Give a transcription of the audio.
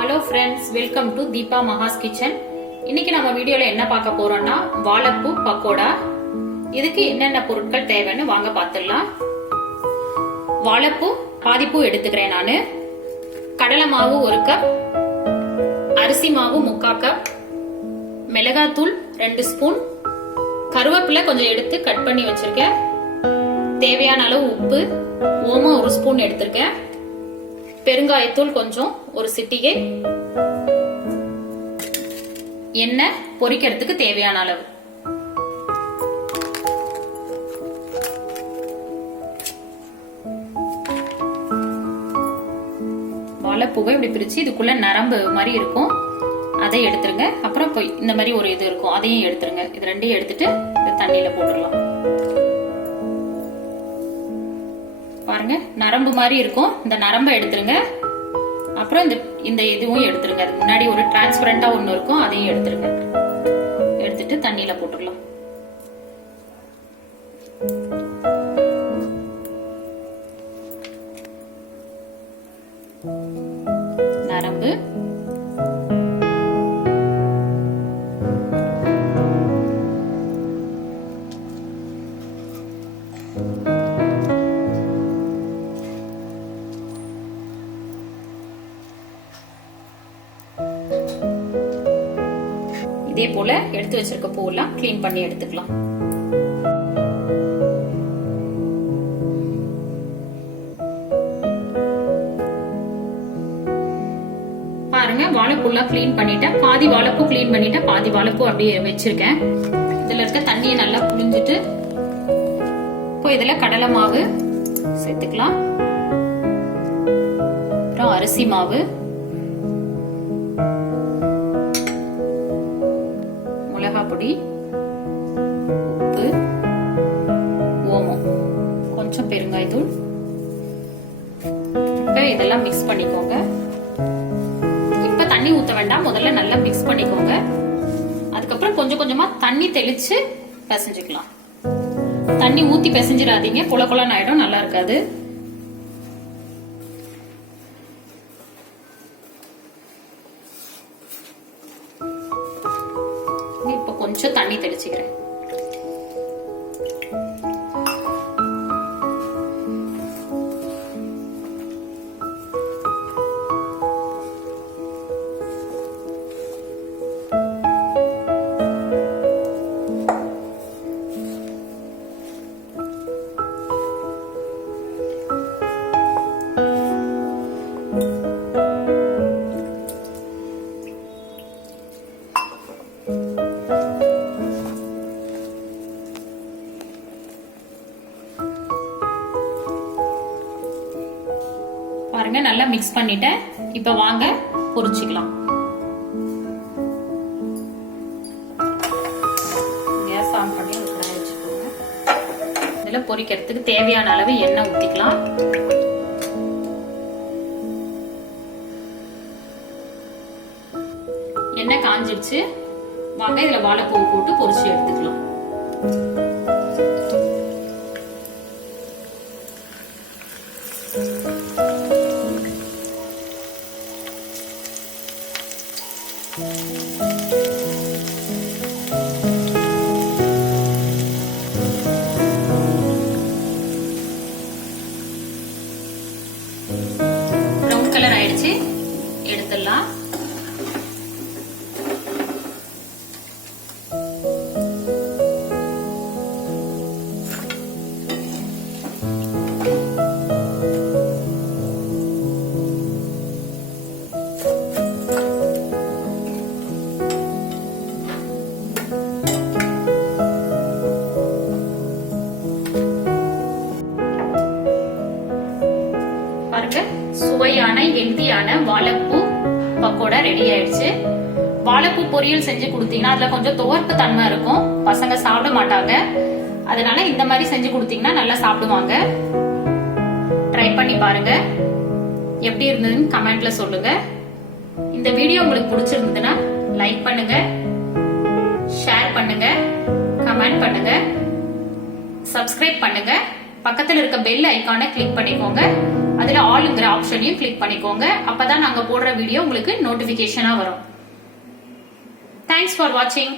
Hello friends, welcome to Deepa Maha's Kitchen. இன்னைக்கு நம்ம வீடியோல என்ன பார்க்க போறோம்னா வாழைப்பூ பக்கோடா. இதுக்கு என்னென்ன பொருட்கள் தேவைன்னு வாங்க பார்த்துடலாம். வாழைப்பூ பாதி பூ எடுத்துக்கிறேன் நானு. கடலை மாவு 1 கப், அரிசி மாவு 3/4 கப், மிளகாத்தூள் 2 ஸ்பூன், கருவேப்பிலை கொஞ்சம் எடுத்து கட் பண்ணி வச்சிருக்கேன், தேவையான அளவு உப்பு, ஓமம் 1 ஸ்பூன் எடுத்திருக்கேன், பெருங்காயத்தூள் கொஞ்சம் 1 சிட்டிகை, எண்ணெய் பொரிக்கிறதுக்கு தேவையான அளவு. வாழைப்பூவை இப்படி பிரிச்சு இதுக்குள்ள நரம்பு மாதிரி இருக்கும், அதை எடுத்துருங்க. அப்புறம் இந்த மாதிரி ஒரு இது இருக்கும், அதையும் எடுத்துருங்க. இது ரெண்டையும் எடுத்துட்டு தண்ணியில போட்டுடலாம். பாருங்க, நரம்பு மாதிரி இருக்கும், இந்த நரம்பை எடுத்துருங்க. அப்புறம் இந்த இதுவும் எடுத்துருங்க. அதுக்கு முன்னாடி ஒரு டிரான்ஸ்பரண்டா ஒண்ணு இருக்கும், அதையும் எடுத்துருங்க. எடுத்துட்டு தண்ணியில போட்டுடலாம். நரம்பு, இதே போல எடுத்து வச்சிருக்க பூவெல்லாம் கிளீன் பண்ணி எடுத்துக்கலாம். பாருங்க, வாழைப்பூலாம் கிளீன் பண்ணிட்டேன். பாதி வாழைப்பூ கிளீன் பண்ணிட்டேன், பாதி வாழைப்பூ அப்படியே வச்சிருக்கேன். இதுல இருக்க தண்ணியை நல்லா புழிஞ்சிட்டு இப்போ இதுல கடலை மாவு சேர்த்துக்கலாம். அப்புறம் அரிசி மாவு, பொடி, உப்பு, ஓமம், கொஞ்சம் பெருங்காயத்தூள். இப்ப இதெல்லாம் மிக்ஸ் பண்ணிக்கோங்க. இப்ப தண்ணி ஊத்த வேண்டாம், முதல்ல நல்லா மிக்ஸ் பண்ணிக்கோங்க. அதுக்கப்புறம் கொஞ்சம் கொஞ்சமா தண்ணி தெளிச்சு பிசைஞ்சுக்கலாம். தண்ணி ஊத்தி பிசைஞ்சிடாதீங்க, கொல கொலன்னு ஆயிடும், நல்லா இருக்காது. இப்ப கொஞ்சம் தண்ணி தெளிச்சுக்கிறேன். பாருங்க, நல்லா மிக்ஸ் பண்ணிட்டேன். இப்ப வாங்க பொரிச்சுக்கலாம். கேஸ் ஆன் பண்ணி வச்சுக்கோங்க. இதுல பொரிக்கிறதுக்கு தேவையான அளவு எண்ணெய் ஊத்திக்கலாம். எண்ணெய் காஞ்சிடுச்சு. வாங்க இதுல வாழைப்பூ போட்டு பொரிச்சு எடுத்துக்கலாம். பிரவுன் கலர் ஆயிடுச்சு, எடுத்துடலாம். சுவையான ஹெல்தியான வாழைப்பூ பக்கோடா ரெடி ஆயிடுச்சு. வாழைப்பூ பொரியல் செஞ்சு கொடுத்தீங்கன்னா அதுல கொஞ்சம் துவர்ப்பு தன்மை இருக்கும், பசங்க சாப்பிட மாட்டாங்க. அதனால இந்த மாதிரி செஞ்சு கொடுத்தீங்கன்னா நல்லா சாப்பிடுவாங்க. ட்ரை பண்ணி பாருங்க, எப்படி இருந்ததுன்னு கமெண்ட்ல சொல்லுங்க. இந்த வீடியோ உங்களுக்கு பிடிச்சிருந்ததுன்னா லைக் பண்ணுங்க, ஷேர் பண்ணுங்க, கமெண்ட் பண்ணுங்க, சப்ஸ்கிரைப் பண்ணுங்க. பக்கத்துல இருக்க பெல் ஐகானை கிளிக் பண்ணிக்கோங்க. அதுல ஆல்ங்கிற ஆப்ஷனையும் கிளிக் பண்ணிக்கோங்க. அப்பதான் நாங்க போடுற வீடியோ உங்களுக்கு நோட்டிபிகேஷனா வரும். தேங்க்ஸ் ஃபார் வாட்சிங்.